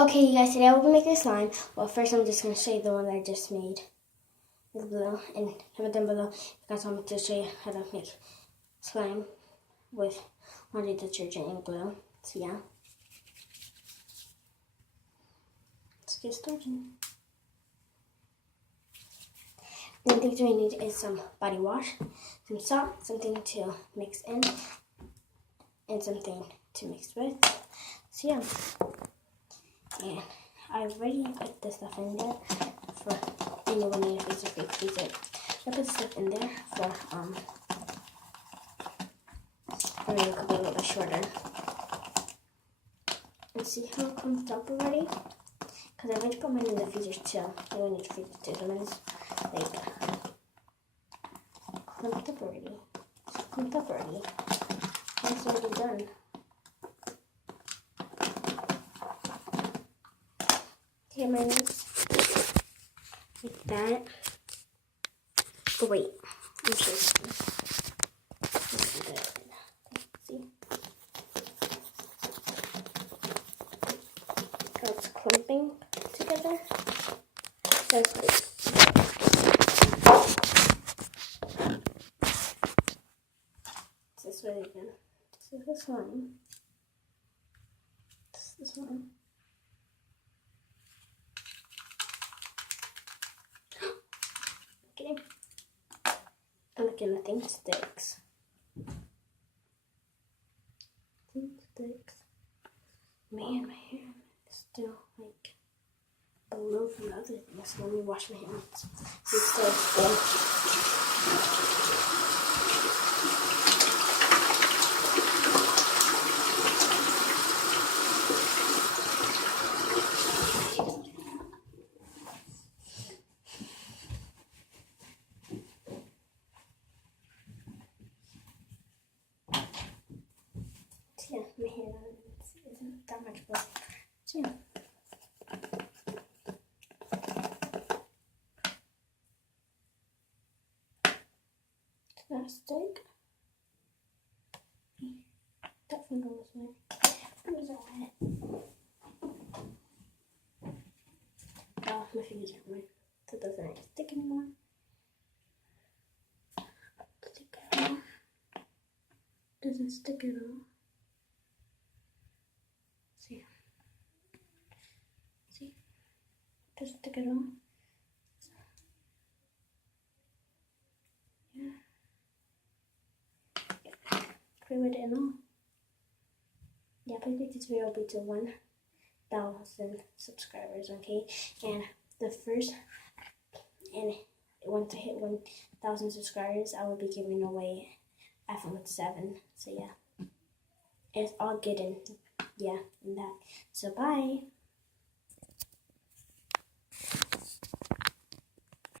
Okay, you guys, today I will be making slime. Well, first I'm just going to show you the one that I just made. It's blue, and comment down below if you guys want me to show you how to make slime with laundry detergent and glue. So yeah, let's get started. The things we need is some body wash, some salt, something to mix in, and something to mix with. So yeah, and I've already put the stuff in there for anyone in a freezer. I put stuff in there for make it a little bit shorter. And see how it comes up already? Because I went to put mine in the freezer too. I don't need to freeze it too. So mine's like clumped up already. Clumped up already. It's already done. Okay, mine is like that. Oh wait, I'm sure. See? How it's clumping together. That's great. This way again. This is this one. This one. Okay. And look, nothing sticks. Nothing sticks. Man, my hair is still like blue from the other thing. So let me wash my hands. See, it's still full. Yeah, my hair isn't that much blue. So yeah. Plastic. That finger was wet. Fingers are wet. Oh, my fingers are wet. So it doesn't stick anymore. Stick at all. Doesn't stick at all. See? See? Doesn't stick at all. Yeah. Fluid and all. Yeah, I think this video will be to 1,000 subscribers, okay? And the first, and once I hit 1,000 subscribers, I will be giving away iPhone 7. So yeah, it's all good and yeah, and that. So bye.